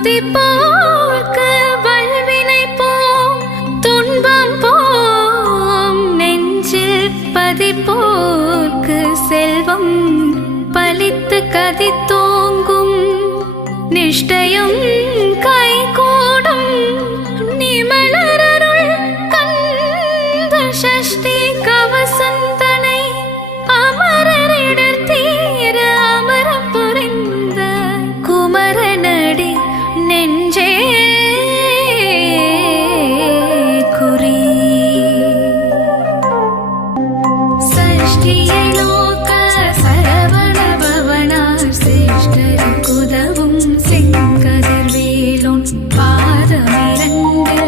துதிப்போர்க்கு வல்வினை போம் துன்பம் போம் நெஞ்சில் பதிப்போர்க்கு செல்வம் பலித்து கதித்தோங்கும் நிஷ்டயம் கைகூடும் நிமலரருள் கந்த சஷ்டி கவசந்தனை அமரரிடர் தீர அமர புரிந்த குமரனடி நெஞ்சே குறி சஷ்டியை லோக சரவண பவனார் சிருஷ்டருக்குதவும் செங்கதிர்வேலோன் பாதமிரண்டு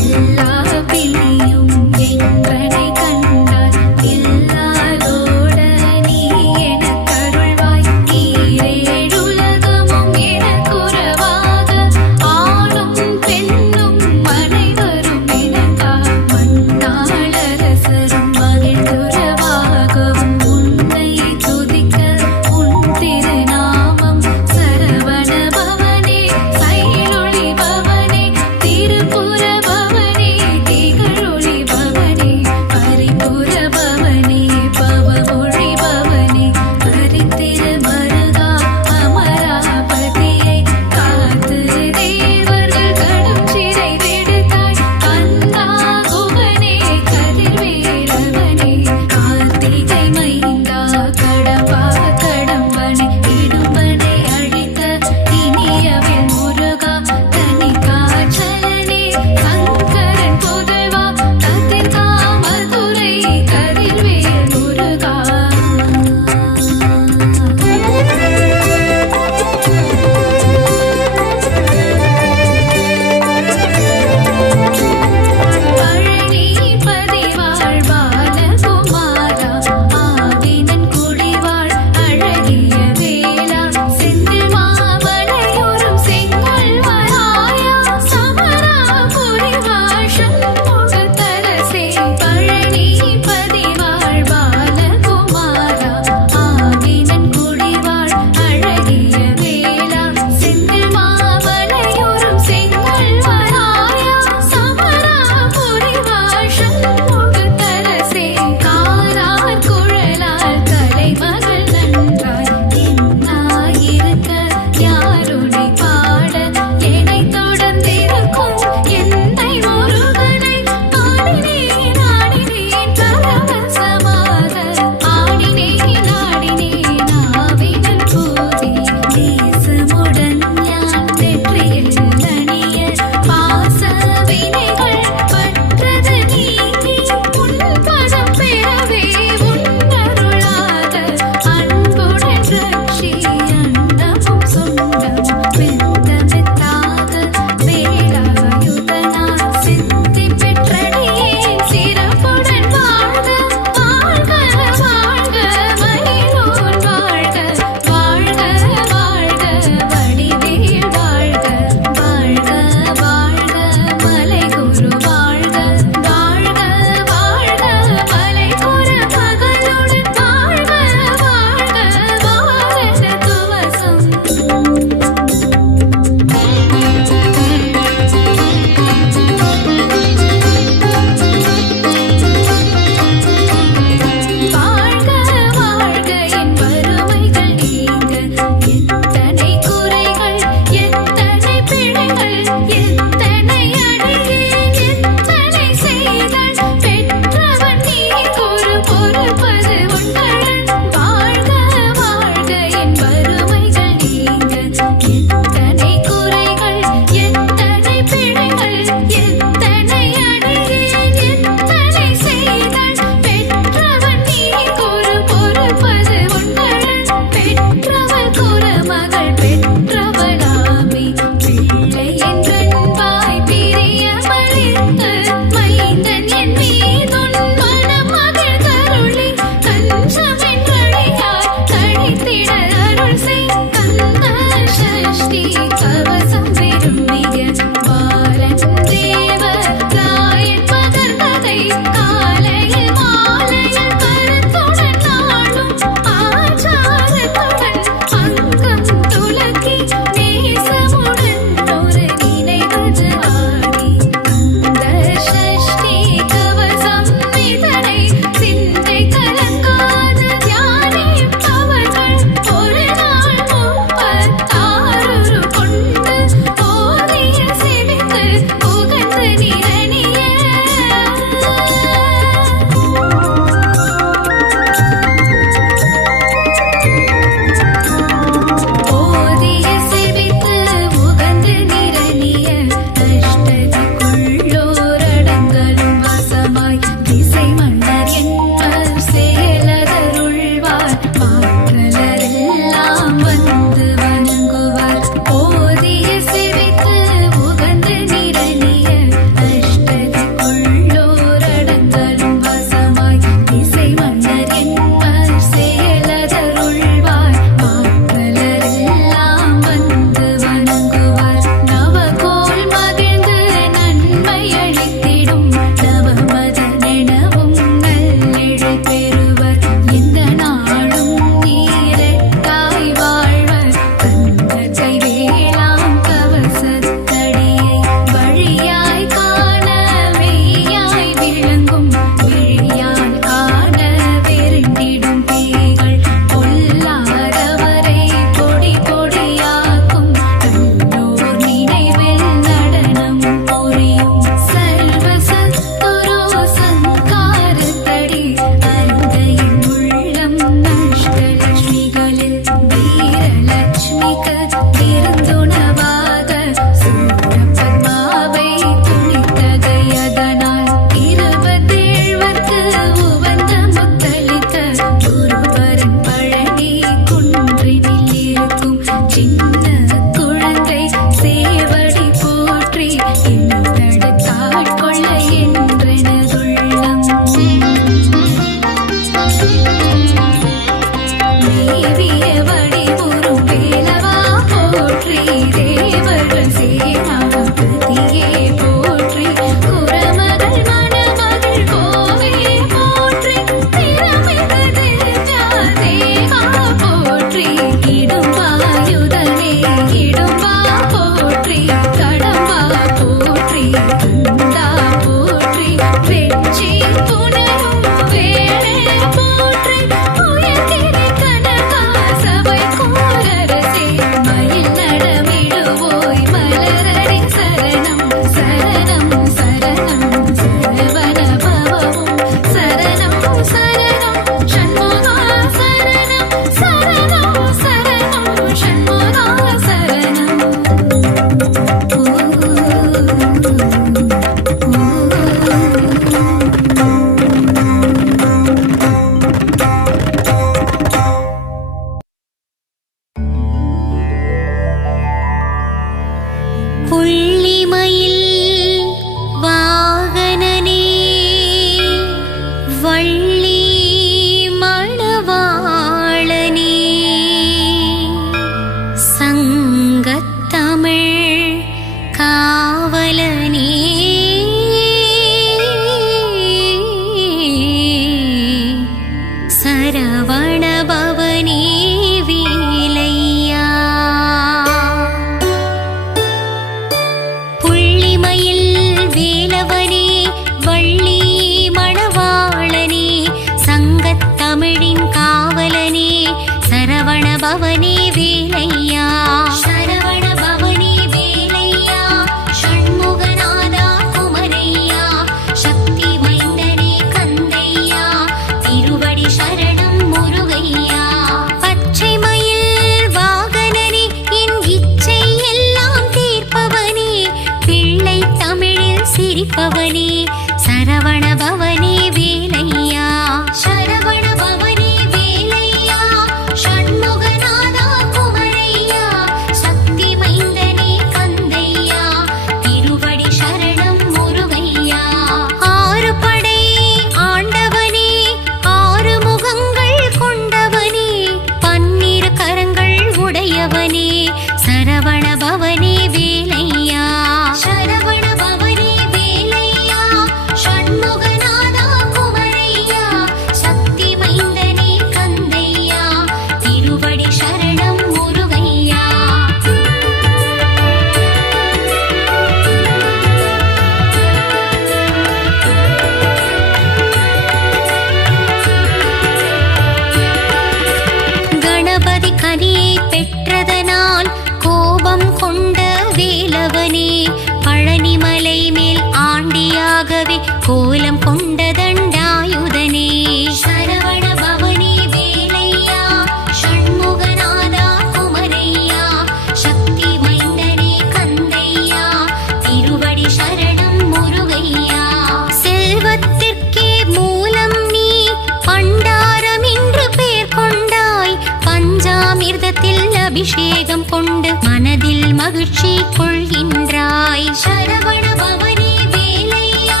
அபிஷேகம் கொண்டு மனதில் மகிழ்ச்சி கொள்கின்றாய். சரவண பவனே வேலையா,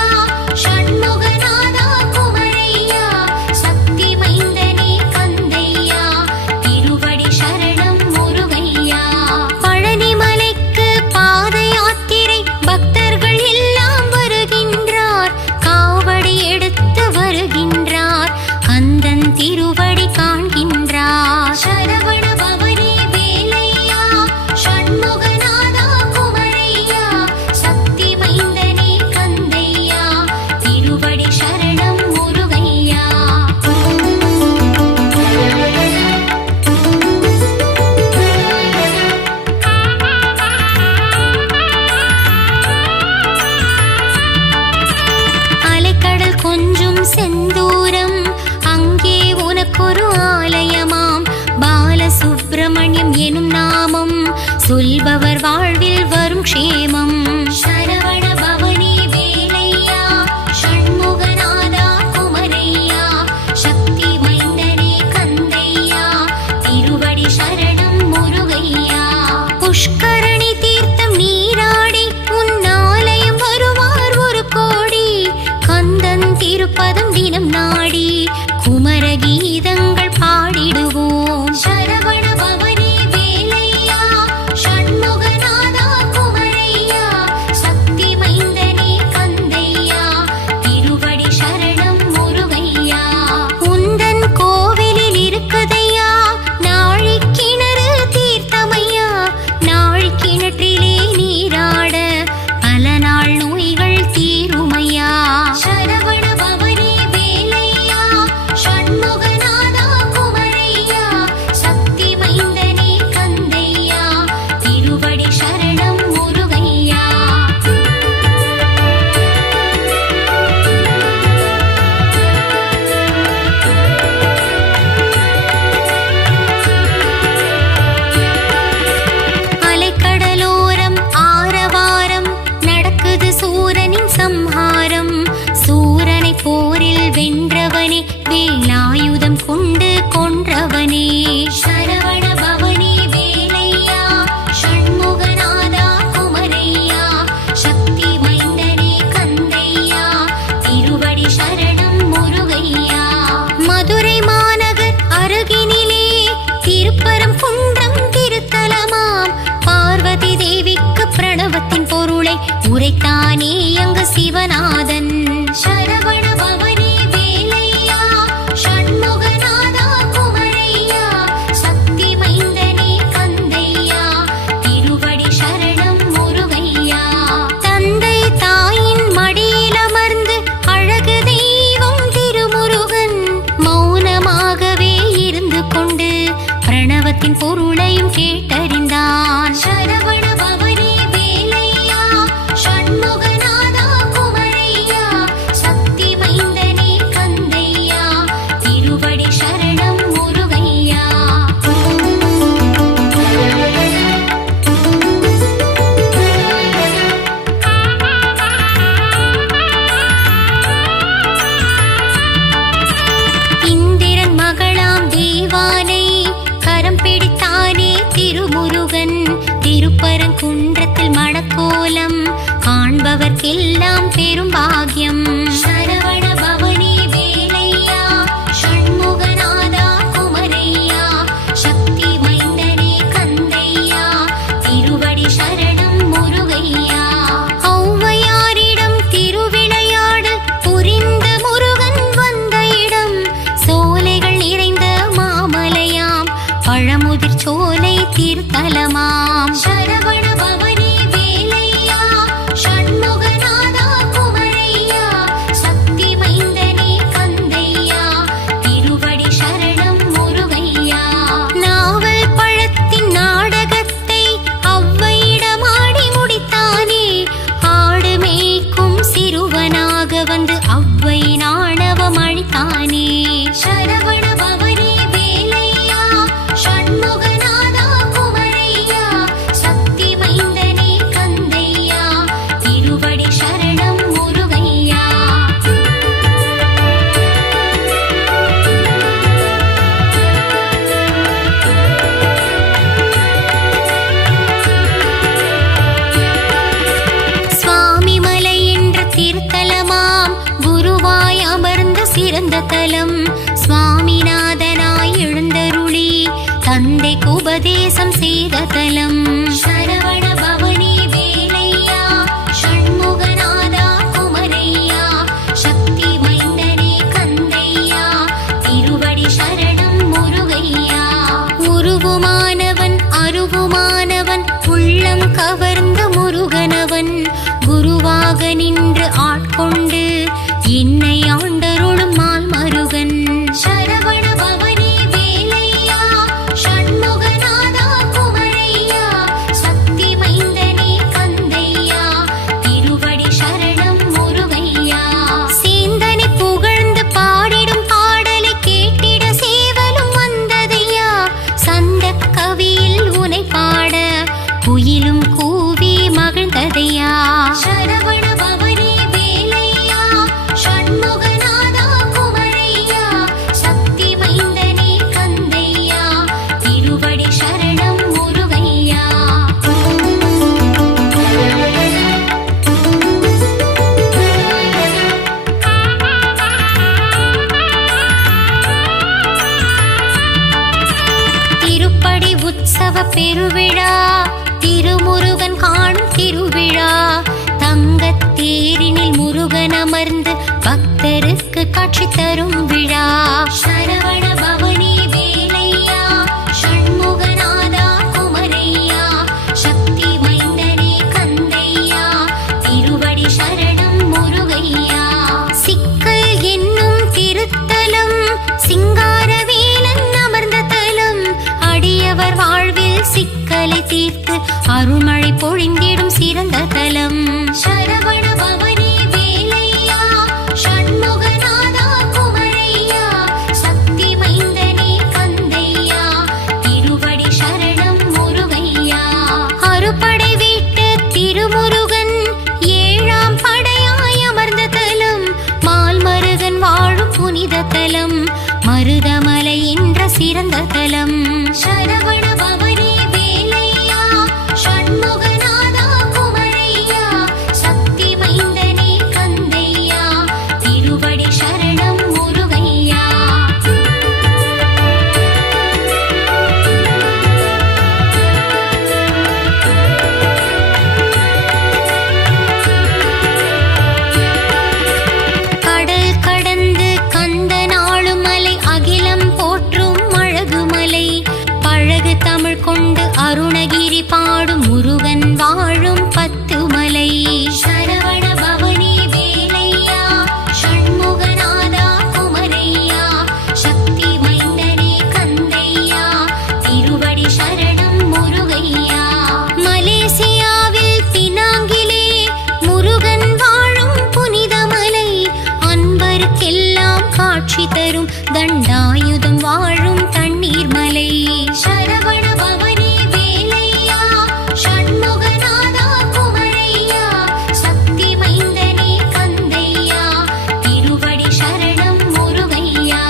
ஷண்முகநாதா குமரையா, சக்தி மைந்தனே கந்தையா, திருவடி சரணம் முருகையா. பழனிமலைக்கு பாத யாத்திரை பக்தர்கள் எல்லாம் வருகின்றார், காவடி எடுத்து வருகின்றார், கந்தன் திருவடி காண்கின்றார். சரவண பவனே வேலையா, ஷண்முகநாதா குமரையா, சக்தி மைந்தனே கந்தையா, திருவடி சரணம் முருகையா. அலைக்கடல் கொஞ்சும் செந்தூரம், அங்கே உனக்கொரு ஆலயமாம், பாலசுப்பிரமணியம் எனும் நாமம் என்றும் க்ஷேமம். சரவண பவனே வேலையா ஷண்முகநாதா குமரையா சக்தி மைந்தனே கந்தையா திருவடி சரணம் முருகையா. புஷ்கரணி தீர்த்தம் நீராடி உன்னாலயம் வருவார் ஒரு கோடி. கந்தன் திருப்பதம் தினம் நாடி குமர கீதங்கள் பாடிடுவோம். சரவண பவனே வேலையா ஷண்முகநாதா குமரையா சக்தி மைந்தனே கந்தையா திருவடி சரணம் முருகையா. உந்தன் கோவிலில் இருக்குதையா நாழிக்கிணறு தீர்த்தமையா. நாழிக்கிணற்றிலே நீராட பல நாள் நோய்கள் தீருமையா. சரவண பவனே வேலையா ஷண்முகநாதா குமரையா சக்தி மைந்தனே கந்தையா திருவடி சரணம் முருகையா. அலைக்கடலோரம் ஆரவாரம் நடக்குது சூரனின் சம்ஹாரம். சூரனை போரில் வென்றவனே வேலாயுதம் கொண்டு கொன்றவனே. சரவண பவனே வேலையா ஷண்முகநாதா குமரையா சக்தி மைந்தனே கந்தையா திருவடி சரணம் முருகையா. மதுரை மாநகர் அருகினிலே திருப்பரம் குன்றம் திருத்தலமாம். பார்வதி தேவிக்கு பிரணவத்தின் பொருளை உரைத்தானே அங்கு சிவநாதன். சரவண பவனே வேலையா ஷண்முகநாதா குமரையா சக்தி மைந்தனே கந்தையா திருவடி சரணம் முருகையா. தந்தை தாயின் மடியில் அமர்ந்து அழகு தெய்வம் திருமுருகன் மௌனமாகவே இருந்து கொண்டு பிரணவத்தின் பொருளையும் கேட்டறிந்தான். சரவண பவனே வேலையா ஷண்முகநாதா குமரையா சக்தி மைந்தனே கந்தையா திருவடி சரணம் முருகையா. இந்திரன் மகளாம் தேவானை கரம் பிடித்தானே திருமுருகன். திருப்பரங்குன்றத்தில் மணக்கோலம் காண்பவர்க்கெல்லாம் பெரும் பாக்கியம். சரவண பவனே வேலையா ஷண்முகநாதா குமரையா சக்தி மைந்தனே கந்தையா திருவடி சரணம் முருகையா. ஔவையாரிடம் திருவிளையாடு புரிந்த முருகன் வந்த இடம். சோலைகள் நிறைந்த மாமலையாம் பழமுதிர் சோலை திருத்தலமாம். சரவண பவனே வேலையா ஷண்முகநாதா குமரையா சக்தி மைந்தனே கந்தையா திருவடி சரணம் முருகையா. நாவல் பழத்தின் நாடகத்தை ஔவையிடமாடி முடித்தானே. ஆடு மேய்க்கும் சிறுவனாக வந்து ஔவை நாணவம் அழித்தானே. சரவண பவனே வேலையா ஷண்முகநாதா குமரையா சக்தி மைந்தனே கந்தையா திருவடி சரணம் முருகையா. சுவாமி மலை என்ற திருத்தலமாம் குருவாய் அமர்ந்த சிறந்த தலம். சுவாமிநாதனாய் எழுந்தருளி தந்தைக்கு உபதேசம் செய்த தலம். சரவண பவனே வேலையா ஷண்முகநாதா குமரையா சக்தி மைந்தனே கந்தையா திருவடி சரணம் முருகையா. உருவுமானவன் அருவுமானவன் உள்ளம் கவர்ந்த முருகனவன் குருவாக நின்று ஆட்கொண்டு என்னை ஆண்டருளும் மால் மருகன். சரவண பவனே வேலையா ஷண்முகநாதா குமரையா சக்தி மைந்தனே கந்தையா திருவடி சரணம் முருகையா. சேந்தனை புகழ்ந்து பாடிடும் பாடலை கேட்டிட சேவலும் வந்ததையா. சந்த கவியில் உனை பாட குயிலும் கூவி மகள் அமர்ந்து பக்தருக்கு காட்சி தரும் விழா. சரவண பவனி வேலையா, ஷண்முகநாதா குமரையா, சக்தி மைந்தனே கந்தையா, திருவடி சரணம் முருகையா. சிக்கல் என்னும் திருத்தலம் சிங்காரவேலன் அமர்ந்த தலம், அடியவர் வாழ்வில் சிக்கலை தீர்த்து அருள்மழை பொழிந்திடும் சிறந்த தலம். சரவண பவனி வேலையா, ஷண்முகநாதா குமரையா, சக்தி மைந்தனே கந்தையா, திருவடி சரணம் முருகையா. அறுபடை வீட்டு திருமுருகன் ஏழாம் படையாய் அமர்ந்த தலம், மால்மருகன் வாழும் புனித தலம், மருதமலை என்ற சிறந்த தலம். சரவண பவனி வேலையா, ஷண்முகநாதா குமரையா, சக்தி மைந்தனே கந்தையா, திருவடி சரணம் முருகையா. கடல் கடந்து கந்தனாளும் மலை, அகிலம் போற்றும் அழகுமலை, பழகு தமிழ் கொண்டு அருணகிரி பாடும் முருகன் வாழும் பத்துமலை. சரவண பவனி வேலையா, ஷண்முகநாதா குமரையா, சக்தி மைந்தனே கந்தையா, திருவடி சரணம் முருகையா. மலேசியாவில் பினாங்கிலே முருகன் வாழும் புனித மலை, அன்பருக்கெல்லாம் காட்சி தரும் தண்டாயுதம் வாழும் தண்ணீர் மலை. சரவண பவனி வேலையா, ஷண்முகநாதா குமரையா, சக்தி மைந்தனே கந்தையா, திருவடி சரணம் முருகையா.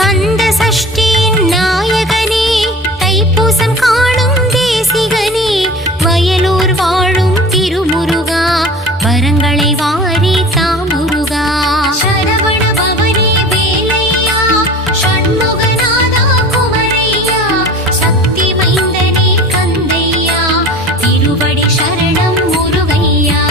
கந்த சஷ்டியின் நாயகனே, தைப்பூசம் காணும் தேசிகனே, வயலூர் வாழும் திருமுருகா, வரங்களை வாரி தாமுருகா. சரவண பவனி வேலையா, ஷண்முகநாதா குமரையா, சக்தி மைந்தனே கந்தையா, திருவடி சரணம் முருகையா.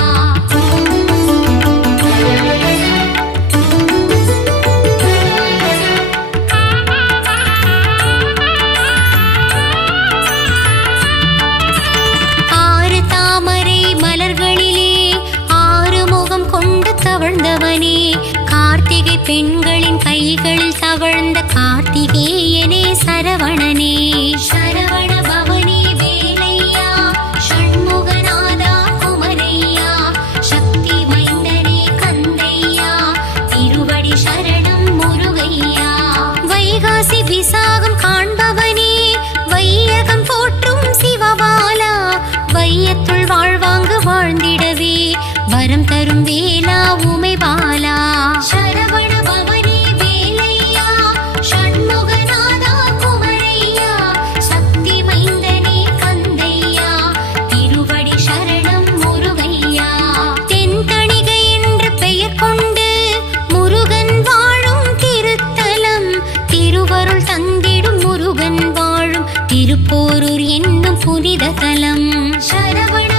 ஆறு தாமரை மலர்களிலே ஆறு முகம் கொண்டு தவழ்ந்தவனே, கார்த்திகை பெண்களின் கைகளில் தவழ்ந்த கார்த்திகேயனே சரவணனே. சரவண பவனி வேலையா, ஷண்முகநாதா குமரையா, சக்தி மைந்தனே கந்தையா, திருவடி சரணம் முருகையா. வைகாசி விசாகம் காண்பவனே, வையகம் போற்றும் சிவபாலா, வையத்துள் வாழ்வாங்கு வாழ்ந்திடவே வரம் தரும் வேலா உமைபாலா. சரவண பவனி வேலையா, ஷண்முகநாதா குமரையா, சக்தி மைந்தனே கந்தையா, திருவடி சரணம் முருகையா. தென்தணிகை என்று பெயர் கொண்டு முருகன் வாழும் திருத்தலம், திருவருள் தந்திடும் முருகன் வாழும் திருப்போரூர் என்னும் புனித தலம். சரவண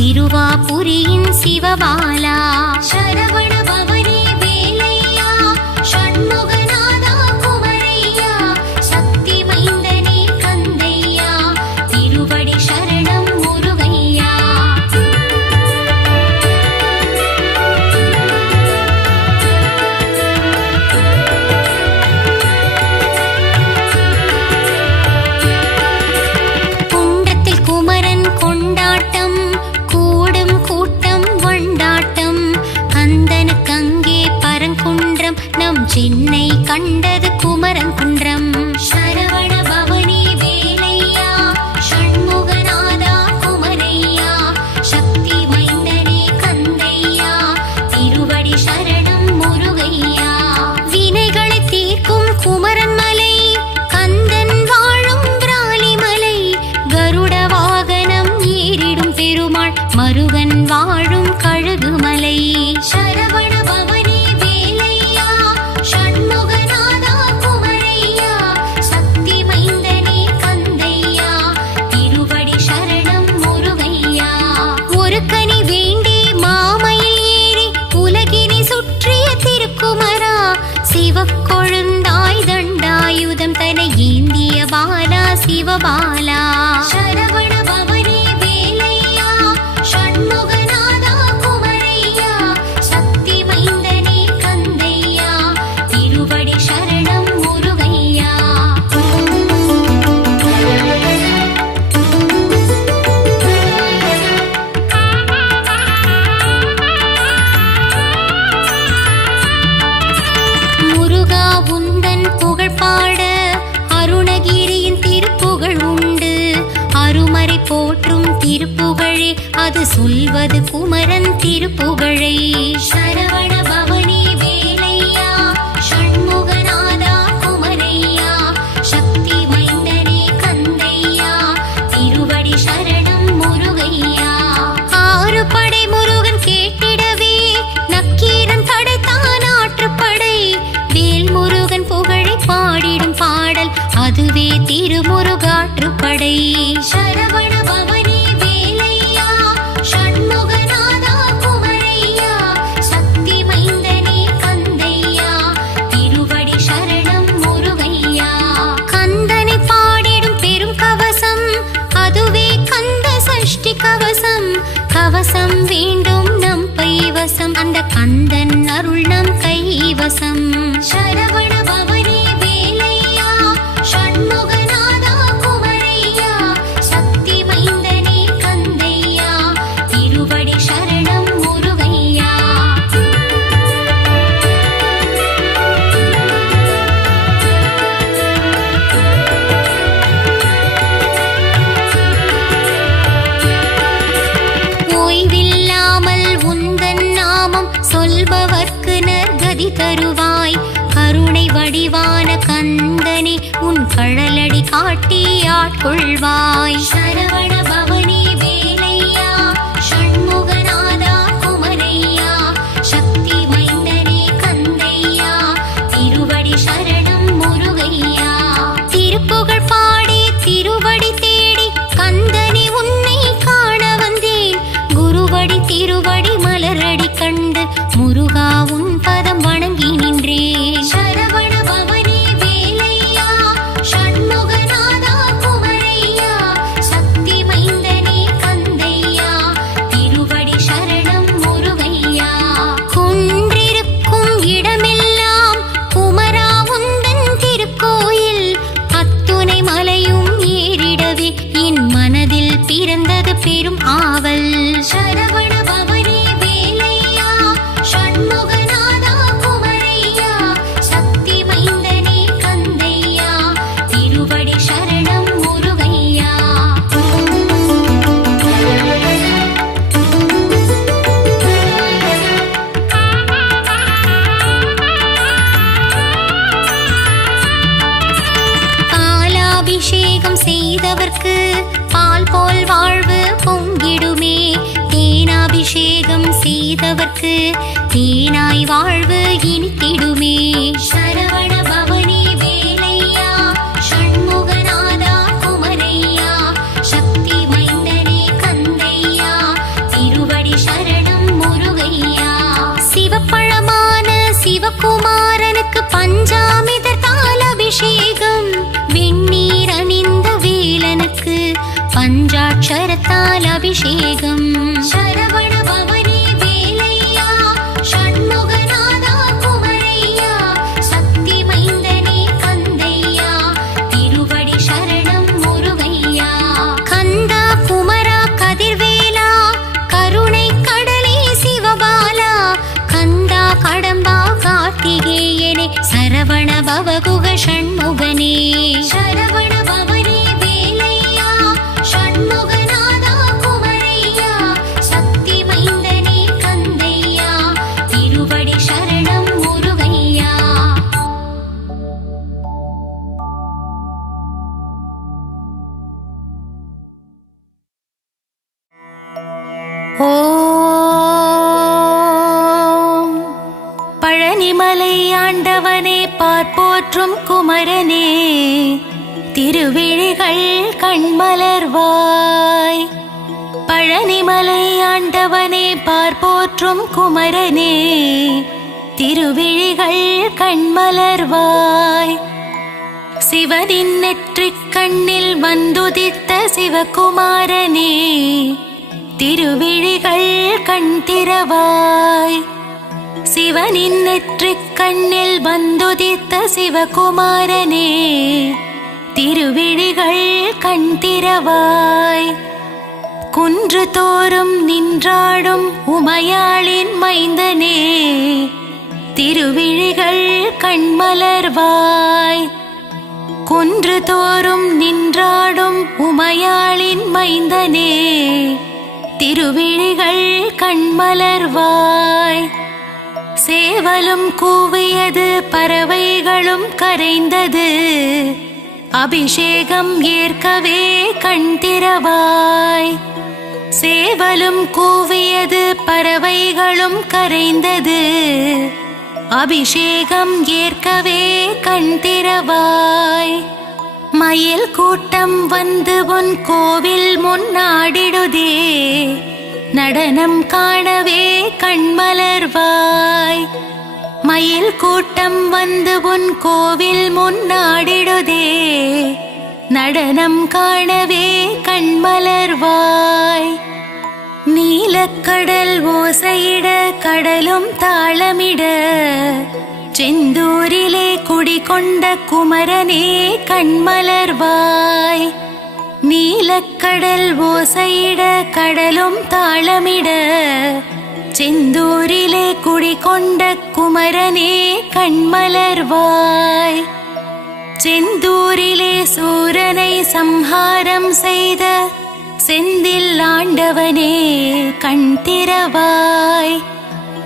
சிறுவாபுரியின் சிவபாலா சரவண பவனே வேலையா ஷண்முகநாதா குமரையா சக்தி மைந்தனே கந்தையா திருவடி சரணம் முருகையா குண்டத்தில் குமரன் கொண்டாட்டம் கூடும் கூட்டம் வண்டாட்டம் கந்தனுக்கு அங்கே பரங்குன்றம் நம் சென்னை கண்டது குமரன் குன்றம் சரவண பவனே வேலையா ஷண்முகநாதா குமரையா சக்தி மைந்தனே கந்தையா திருவடி சரணம் முருகையா வினைகளை தீர்க்கும் குமரன் மலை கந்தன் வாழும் பிராலிமலை கருட வாகனம் ஏறிடும் பெருமாள் மருகன் வாழும் கழுகுமலை சரவண பவனே வேலையா ஷண்முகநாதா குமரையா சக்தி மைந்தனே கந்தையா திருவடி சரணம் முருகையா ஒரு கனி வேண்டி மாமையில் ஏறி உலகினை சுற்றிய திருக்குமரா சிவக்கொழுந்தாய் தண்டாயுதம் தனை ஏந்திய பாலா சிவபாலா சரவண பவனே வேலையா ஷண்முகநாதா குமரையா சக்தி மைந்தனே கந்தையா திருவடி சரணம் முருகையா முருகா உந்தன் புகழ் பாட அருணகிரியின் திருப்புகழ் உண்டு அருமறை போற்றும் திருப்புகழே அது சொல்வது குமரன் திருப்புகழை சரவண பவனே வேலையா ஷண்முகநாதா குமரையா சக்தி மைந்தனே கந்தையா திருவடி சரணம் முருகையா ஆறு படை முருகன் கேட்டிடவே நக்கீரன் படைத்தான் ஆற்றுப்படை வேல் முருகன் புகழை பாடிடும் பாடல் அதுவே திருமுருகாற்றுப்படை சரவண பவனே வேலையா ஷண்முகநாதா குமரையா சக்தி மைந்தனே கந்தையா திருவடி சரணம் முருகையா கந்தனை பாடிடும் பெரும் கவசம் அதுவே கந்த சஷ்டி கவசம் கவசம் வேண்டும் நம் பைவசம் அந்த கந்தன் அருள் நம் கைவசம் சரவண பவனே வேலையா ஷண்முகநாதா குமரையா சக்தி மைந்தனே கந்தையா திருவடி சரணம் முருகையா ஓய்வில்லாமல் உந்தன் நாமம் சொல்பவர்க்கு நற்கதி தருவாய் கருணை வடிவான கந்தனே உன் கழலடி காட்டி ஆட்கொள்வாய் சரவண பவனே வேலையா ஷண்முகநாதா குமரையா சக்தி மைந்தனே கந்தையா திருவடி சரணம் முருகையா திருப்புகழ் பாடி திருவடி தேடி கந்தனே உன்னை காண வந்தேன் குருவடி திருவடி மலரடி கண்டு முருகா உன் பதம் வணங்கி நின்றேன் சரவண பவனே வேலையா ஷண்முகநாதா குமரையா சக்தி மைந்தனே கந்தையா திருவடி சரணம் முருகையா குன்றிருக்கும் இடமெல்லாம் குமரா உந்தன் திருக்கோயில் அத்துணை மலையும் ஏறிடவே என் மனதில் பிறந்தது பெரும் ஆவல் சரவண பவனே வேலையா ஷண்முகநாதா குமரையா சக்தி மைந்தனே கந்தையா திருவடி சரணம் முருகையா பாலாபிஷேகம் செய்தவர்க்கு பால் போல் வாழ்வு பொங்கிடுமே தேனாபிஷேகம் செய்தவர்க்கு தேனாய் வாழ்வு இனித்திடுமே சரவண பவனே வேலையா ஷண்முகநாதா குமரையா சக்தி மைந்தனே கந்தையா அபிஷேகம் வெந்நீர் அணிந்த வேலனுக்கு பஞ்சாட்சரத்தால் அபிஷேகம் சரவண பவனே வேலையா ஷண்முகநாதா குமரையா சக்தி மைந்தனே கந்தையா திருவடி சரணம் முருகையா கந்தா குமரா கதிர்வேலா கருணை கடலே சிவபாலா கந்தா கடம்பா கார்த்திகேயனே சரவண பவகுக ஷண்முகனே சரவண பவனே வேலையா ஷண்முகநாதா குமரையா சக்தி மைந்தனே கந்தையா திருவடி சரணம் முருகையா ஓம் பழனிமலை ஆண்டவனே பார்ப்போற்றும் குமரனே திருவிழிகள் கண்மலர்வாய் பழனிமலை ஆண்டவனே பார்ப்போற்றும் குமரனே திருவிழிகள் கண்மலர்வாய் சிவனின் நெற்றிக் கண்ணில் வந்துதித்த சிவகுமாரனே திருவிழிகள் கண் திறவாய் சிவனின் நெற்றிக் கண்ணில் வந்துதித்த சிவகுமாரனே திருவிழிகள் கண் திறவாய் குன்று தோறும் நின்றாடும் உமையாளின் மைந்தனே திருவிழிகள் கண்மலர்வாய் குன்று தோறும் நின்றாடும் உமையாளின் மைந்தனே திருவிழிகள் கண்மலர்வாய் சேவலும் கூவியது பறவைகளும் கரைந்தது அபிஷேகம் ஏற்கவே கண் திறவாய் சேவலும் கூவியது பறவைகளும் கரைந்தது அபிஷேகம் ஏற்கவே கண் திறவாய் மயில் கூட்டம் வந்து உன் கோவில் முன்னாடிடுதே நடனம் காணவே கண்மலர்வாய் மயில் கூட்டம் வந்து உன் கோவில் முன்னாடிடுதே நடனம் காணவே கண்மலர்வாய் நீலக்கடல் ஓசையிட கடலும் தாளமிட செந்தூரிலே குடிகொண்ட குமரனே கண்மலர்வாய் நீலக்கடல் ஓசையிட கடலும் தாளமிட செந்தூரிலே குடிகொண்ட குமரனே கண்மலர்வாய் செந்தூரிலே சூரனை சம்ஹாரம் செய்த செந்தில் ஆண்டவனே கண் திறவாய்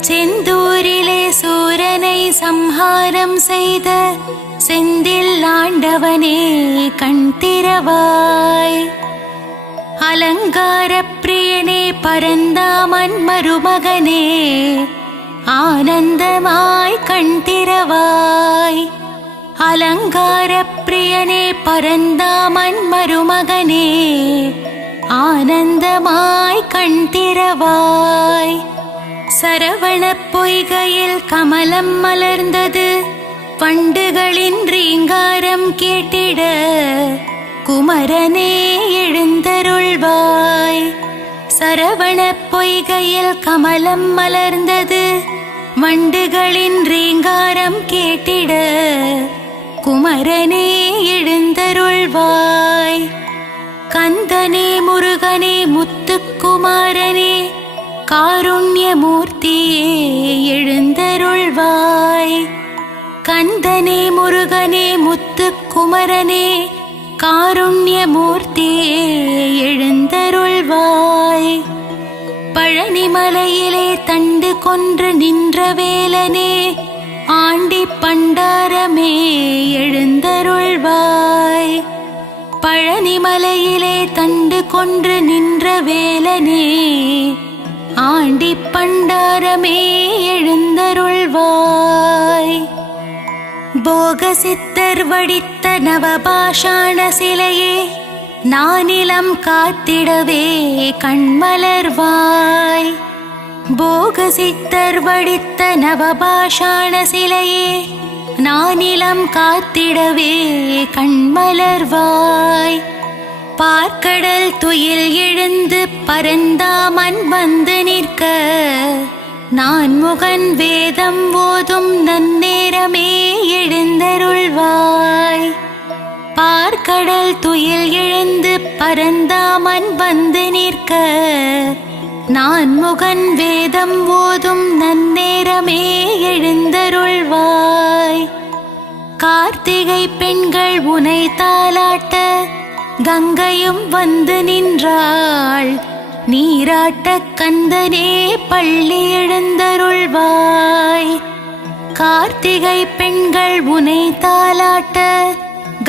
செந்தூரிலே சூரனை சம்ஹாரம் செய்த செந்தில் ஆண்டவனே கண் திறவாய் அலங்கார பிரியனே பரந்தாமன் மருமகனே ஆனந்தமாய் கண் திறவாய் அலங்கார பிரியனே பரந்தாமன் மருமகனே ஆனந்தமாய் கண் திறவாய் சரவண பொய்கையில் கமலம் மலர்ந்தது வண்டுகளின் ரீங்காரம் கேட்டிட குமரனே எழுந்தருள்வாய் சரவண பொய்கையில் கமலம் மலர்ந்தது வண்டுகளின் ரீங்காரம் கேட்டிட குமரனே எழுந்தருள்வாய் கந்தனே முருகனே முத்துக்குமாரனே காருண்யமூர்த்தியே எழுந்தருள்வாய் கந்தனே முருகனே முத்துக்குமரனே காருண்யமூர்த்தியே எழுந்தருள்வாய் பழனிமலையிலே தண்டு கொன்று நின்ற வேலனே ஆண்டி பண்டாரமே எழுந்தருள்வாய் பழனிமலையிலே தண்டு கொன்று நின்ற வேலனே ஆண்டி பண்டாரமே எழுந்தருள்வாய் போகசித்தர் வடித்த நவபாஷாண சிலையே நானிலம் காத்திடவே கண்மலர்வாய் போகசித்தர் வடித்த நவபாஷாண சிலையே நானிலம் காத்திடவே கண்மலர்வாய். பார்க்கடல் துயில் எழுந்து பரந்தாமன் வந்து நிற்க, நான் முகன் வேதம் ஓதும் நன்னேரமே எழுந்தருள்வாய். பார்க்கடல் துயில் எழுந்து பரந்தாமன் வந்து நிற்க, நான் முகன் வேதம் ஓதும் நன்னேரமே எழுந்தருள்வாய். கார்த்திகை பெண்கள் உனை தாலாட்ட, கங்கையும் வந்து நின்றாள். நீராட்ட கந்தனே பள்ளி எழுந்தருள்வாய். கார்த்திகை பெண்கள் உனை தாலாட்ட,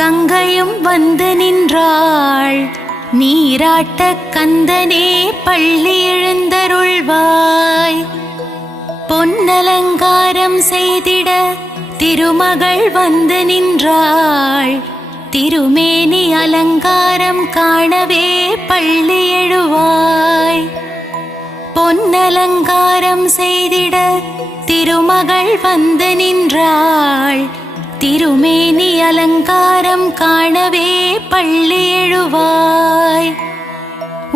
கங்கையும் வந்து நின்றாள். நீராட்ட கந்தனே பள்ளி எழுந்தருள்வாய். பொன்னலங்காரம் செய்திட திருமகள் வந்து நின்றாள். திருமேனி அலங்காரம் காணவே பள்ளி எழுவாய். பொன்னலங்காரம் செய்திட திருமகள் வந்து நின்றாள். திருமேனி அலங்காரம் காணவே பள்ளி எழுவாய்.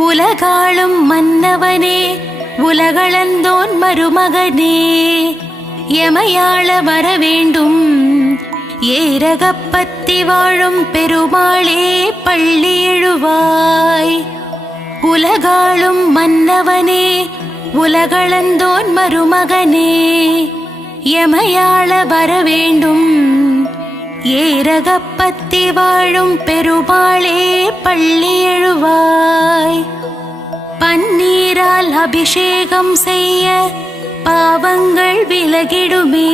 உலகாளும் மன்னவனே உலகளந்தோன் மருமகனே, எமையாள வரவேண்டும் ஏரகப்பத்தி வாழும் பெருமாளே பள்ளி எழுவாய். உலகாளும் மன்னவனே உலகளந்தோன் மருமகனே, எமையாள வரவேண்டும் ஏரகப்பத்தி வாழும் பெருமாளே பள்ளி எழுவாய். பன்னீரால் அபிஷேகம் செய்ய பாவங்கள் விலகிடுமே,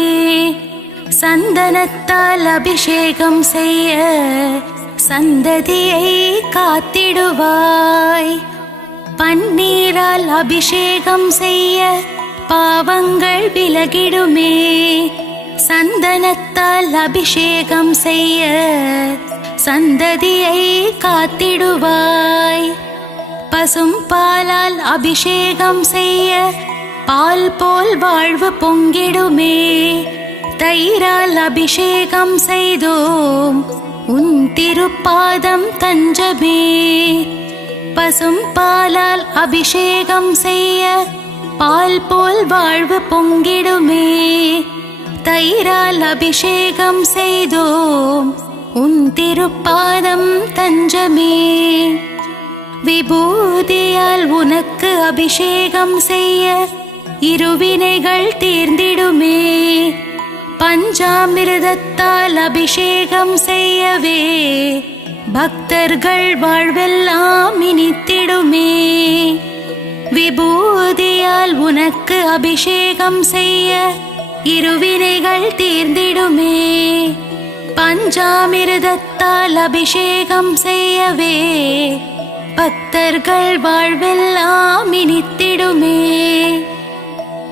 சந்தனத்தால் அபிஷேகம் செய்ய சந்ததியை காத்திடுவாய். பன்னீரால் அபிஷேகம் செய்ய பாவங்கள் விலகிடுமே, சந்தனத்தால் அபிஷேகம் செய்ய சந்ததியை காத்திடுவாய். பசும் பாலால் அபிஷேகம் செய்ய பால் போல் வாழ்வு பொங்கிடுமே, தயிரால் அபிஷேகம் செய்தோம் உன் திருப்பாதம் தஞ்சமே. பசும் பாலால் அபிஷேகம் செய்ய பால் போல் வாழ்வு பொங்கிடுமே, தயிரால் அபிஷேகம் செய்தோம் உன் திருப்பாதம் தஞ்சமே. விபூதியால் உனக்கு அபிஷேகம் செய்ய இருவினைகள் தீர்ந்திடுமே, பஞ்சாமிர்தத்தால் அபிஷேகம் செய்யவே பக்தர்கள் வாழ்வெல்லாம் இனித்திடுமே. விபூதியால் உனக்கு அபிஷேகம் செய்ய இருவினைகள் தீர்ந்திடுமே, பஞ்சாமிர்தத்தால் அபிஷேகம் செய்யவே பக்தர்கள் வாழ்வெல்லாம் இனித்திடுமே.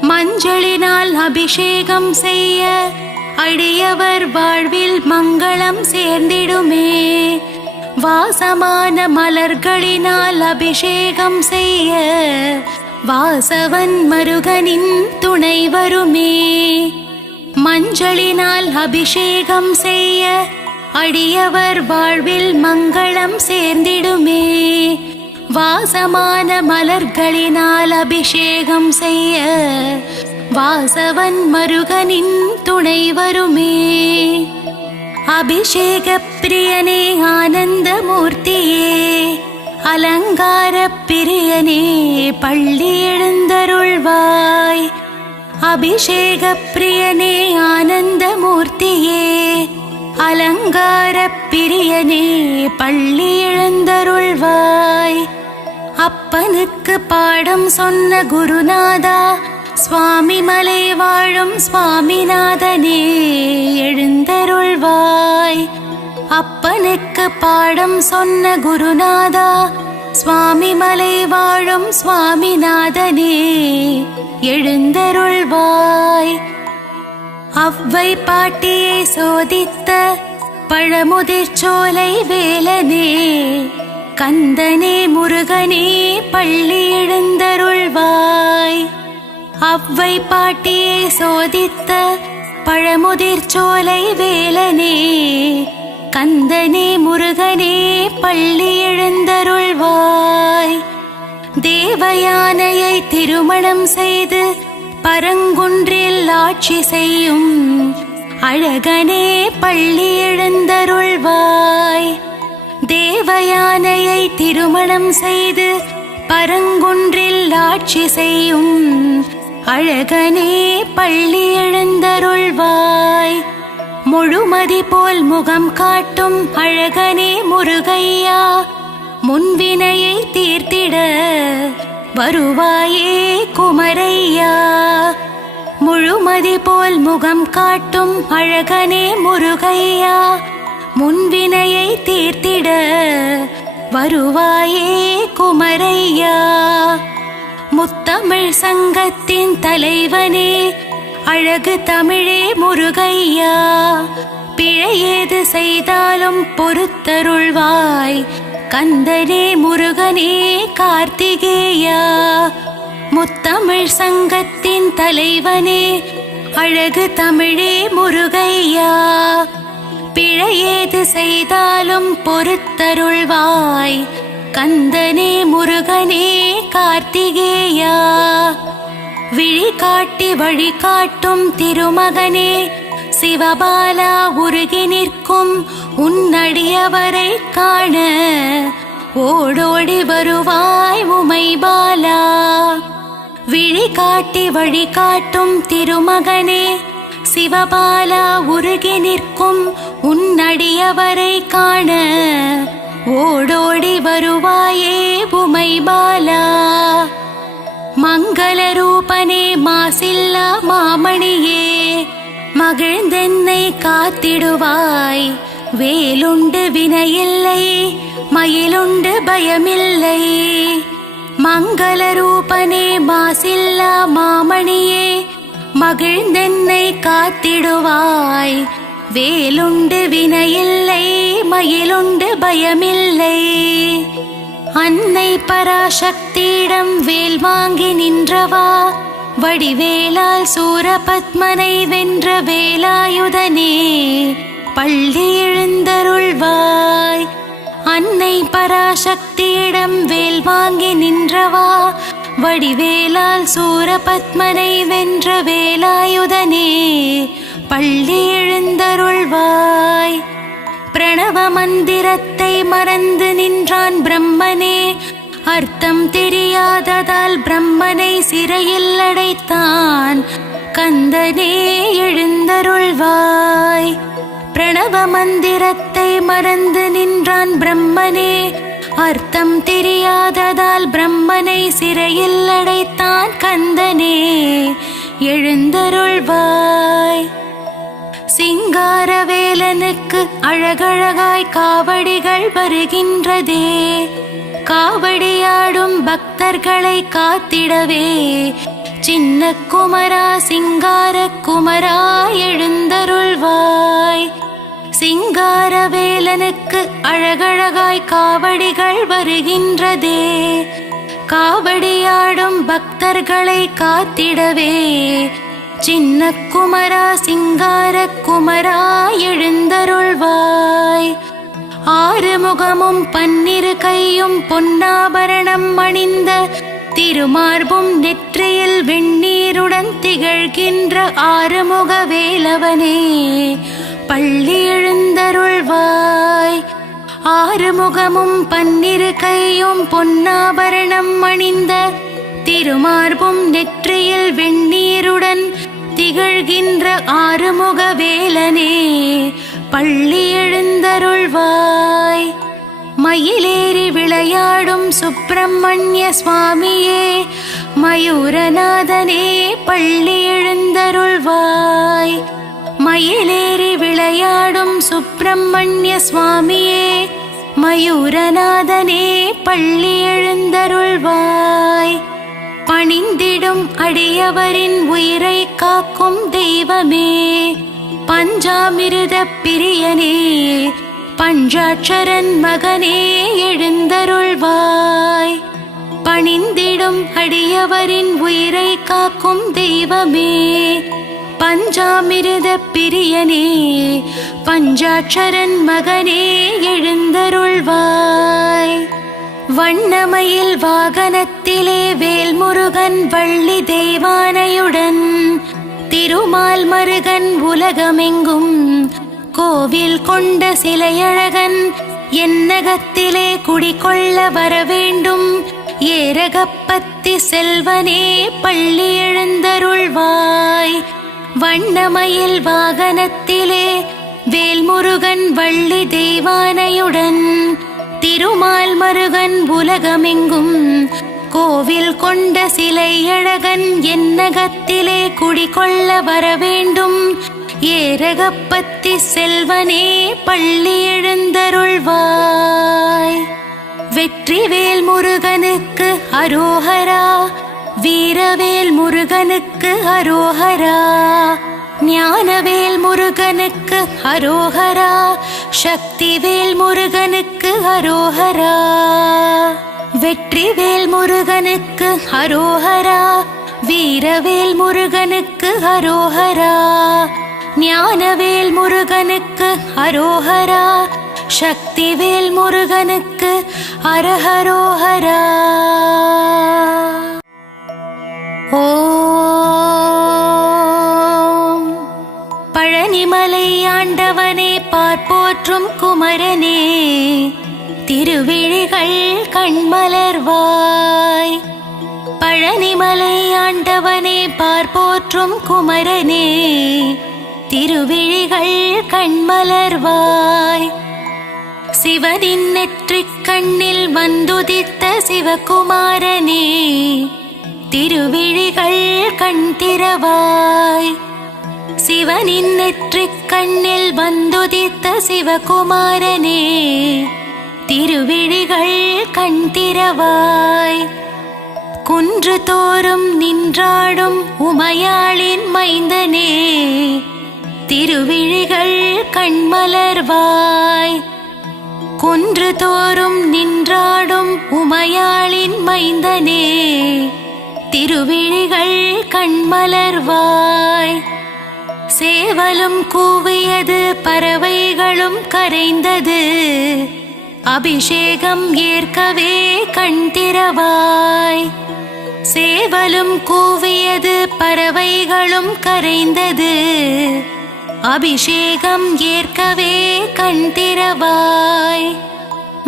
மஞ்சளினால் அபிஷேகம் செய்ய அடியவர் வாழ்வில் மங்களம் சேர்ந்திடுமே, வாசமான மலர்களினால் அபிஷேகம் செய்ய வாசவன் மருகனின் துணை வருமே. மஞ்சளினால் அபிஷேகம் செய்ய அடியவர் வாழ்வில் மங்களம் சேர்ந்திடுமே, வாசமான மலர்களினால் அபிஷேகம் செய்ய வாசவன் மருகனின் துணை வருமே. அபிஷேக பிரியனே ஆனந்த மூர்த்தியே, அலங்கார பிரியனே பள்ளி எழுந்தருள்வாய். அபிஷேக பிரியனே ஆனந்த மூர்த்தியே, அலங்கார பிரியனே பள்ளி எழுந்தருள்வாய். அப்பனுக்கு பாடம் சொன்ன குருநாதா, சுவாமி மலை வாழும் சுவாமிநாதனே எழுந்தருள்வாய். அப்பனுக்கு பாடம் சொன்ன குருநாதா, சுவாமி மலை வாழும் சுவாமிநாதனே எழுந்தருள்வாய். அவ்வை பாட்டியை சோதித்த பழமுதிர்ச்சோலை வேலனே, கந்தனே முருகனே பள்ளி எழுந்தருள்வாய். அவ்வை பாட்டியை சோதித்த பழமுதிர் சோலை வேலனே கந்தனே முருகனே பள்ளி எழுந்தருள்வாய். தேவயானையை திருமணம் செய்து பரங்குன்றில் ஆட்சி செய்யும் அழகனே பள்ளி எழுந்தருள்வாய். தேவயானையை திருமணம் செய்து பரங்குன்றில் ஆட்சி செய்யும் அழகனே பள்ளி எழுந்தருள்வாய். முழுமதி போல் முகம் காட்டும் அழகனே முருகையா முன்வினையை தீர்த்திட வருவாயே குமரையா. முழுமதி போல் முகம் காட்டும் அழகனே முருகையா முன்வினையை தீர்த்திட வருவாயே குமரையா. முத்தமிழ் சங்கத்தின் தலைவனே அழகு தமிழே முருகையா பிழையேது செய்தாலும் பொறுத்தருள்வாய் கந்தனே முருகனே கார்த்திகேயா. முத்தமிழ் சங்கத்தின் தலைவனே அழகு தமிழே முருகையா பிழையேது செய்தாலும் பொறுத்தருள்வாய் கந்தனே முருகனே கார்த்திகேயா. விழி காட்டி வழிகாட்டும் திருமகனே சிவபாலா உருகி நிற்கும் உன்னடியவரை காண ஓடோடி வருவாய் உமைபாலா. விழி காட்டி வழிகாட்டும் திருமகனே சிவபாலா உருகி நிற்கும் உன்னடியவரை காண ஓடோடி வருவாயே உமைபாலா. மங்கள ரூபனே மாசில்லா மாமணியே மகிழ்ந்தென்னை காத்திடுவாய். வேலுண்டு வினையில்லை மயிலுண்டு பயமில்லை. மங்கள ரூபனே மாசில்லா மாமணியே மகிழ்ந்தென்னை காத்திடுவாய். வேலுண்டு வினையில்லை மயிலுண்டு பயமில்லை. அன்னை பராசக்தியிடம் வேல் வாங்கி நின்றவா வடிவேலால் சூரபத்மனை வென்ற வேலாயுதனே பள்ளி எழுந்தருள்வாய். அன்னை பராசக்தியிடம் வேல் வாங்கி நின்றவா வடிவேலால் சூரபத்மனை வென்ற வேலாயுதனே பள்ளி எழுந்தருள்வாய். பிரணவ மந்திரத்தை மறந்து நின்றான் பிரம்மனே அர்த்தம் தெரியாததால் பிரம்மனை சிறையில் அடைத்தான் கந்தனே எழுந்தருள்வாய். பிரணவ மந்திரத்தை மறந்து நின்றான் பிரம்மனே அர்த்தம் தெரியாததால் பிரம்மனை சிறையில் அடைத்தான் கந்தனே எழுந்தருள்வாய். சிங்காரவேலனுக்கு அழகழகாய் காவடிகள் வருகின்றதே காவடியாடும் பக்தர்களை காத்திடவே சின்ன குமரா சிங்கார குமரா எழுந்தருள்வாய். சிங்காரவேலனுக்கு அழகழகாய் காவடிகள் வருகின்றதே காவடியாடும் பக்தர்களை காத்திடவே சின்ன குமரா சிங்கார குமரா எழுந்தருள்வாய். ஆறுமுகமும் பன்னிரு கையும் பொன்னாபரணம் அணிந்த திருமார்பும் நெற்றியில் வெண்ணீருடன் திகழ்கின்ற ஆறுமுக வேலவனே பள்ளி எழுந்தருள்வாய். ஆறுமுகமும் பன்னிரு கையும் பொன்னாபரணம் அணிந்த திருமார்பும் நெற்றியில் வெண்ணீருடன் திகழ்கின்ற ஆறுமுக வேலனே பள்ளி எழுந்தருள்வாய். மயிலேறி விளையாடும் சுப்பிரமணிய சுவாமியே மயூரநாதனே பள்ளி எழுந்தருள்வாய். மயிலேறி விளையாடும் சுப்பிரமணிய சுவாமியே மயூரநாதனே பள்ளி எழுந்தருள்வாய். பணிந்திடும் அடியவரின் உயிரை காக்கும் தெய்வமே பஞ்சாமிருத பிரியனே பஞ்சாட்சரன் மகனே எழுந்தருள்வாய். பணிந்திடும் அடியவரின் உயிரை காக்கும் தெய்வமே பஞ்சாமிருத பிரியனே பஞ்சாட்சரன் மகனே எழுந்தருள்வாய். வண்ணமயில் வாகனத்திலே வேல்முருகன் வள்ளி தெய்வானையுடன் திருமால் மருகன் உலகமெங்கும் கோவில் கொண்ட சிலையழகன் என்னகத்திலே குடிகொள்ள வரவேண்டும். ஏரகப்பத்தி செல்வனே பள்ளி எழுந்தருள்வாய். வண்ணமயில் வாகனத்திலே வேல்முருகன் வள்ளி தெய்வானையுடன் திருமால் மருகன் உலகமெங்கும் கோவில் கொண்ட சிலையழகன் என்னகத்திலே குடிகொள்ள வரவேண்டும். ஏரகப்பத்தி செல்வனே பள்ளி எழுந்தருள்வாய். வெற்றிவேல் முருகனுக்கு அரோஹரா, வீரவேல் முருகனுக்கு அரோஹரா, ஞானவேல் முருகனுக்கு அரோஹரா, சக்திவேல் முருகனுக்கு அரோஹரா. வெற்றிவேல் முருகனுக்கு அரோஹரா, வீரவேல் முருகனுக்கு அரோஹரா, ஞானவேல் முருகனுக்கு அரோஹரா, சக்திவேல் முருகனுக்கு அரஹரோஹரா. ஓம் பழனிமலை ஆண்டவனே பார்ப்போற்றும் குமரனே திருவிழிகள் கண்மலர்வாய். பழனிமலை ஆண்டவனே பார்ப்போற்றும் குமரனே திருவிழிகள் கண்மலர்வாய். சிவனின் நெற்றிக் கண்ணில் வந்துதித்த சிவகுமாரனே திருவிழிகள் கண் திறவாய். சிவனின் நெற்றிக் கண்ணில் வந்துதித்த சிவகுமாரனே திருவிழிகள் கண் திறவாய். குன்று தோறும் நின்றாடும் உமையாளின் மைந்தனே திருவிழிகள் கண்மலர்வாய். குன்று தோறும் நின்றாடும் உமையாளின் மைந்தனே திருவிழிகள் கண்மலர்வாய். சேவலும் கூவியது பறவைகளும் கரைந்தது, அபிஷேகம் ஏற்கவே கண் திறவாய். சேவலும் கூவியது பறவைகளும் கரைந்தது, அபிஷேகம் ஏற்கவே கண் திறவாய்.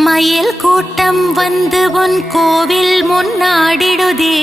மயில் கூட்டம் வந்து உன் கோவில் முன்னாடிடுதே.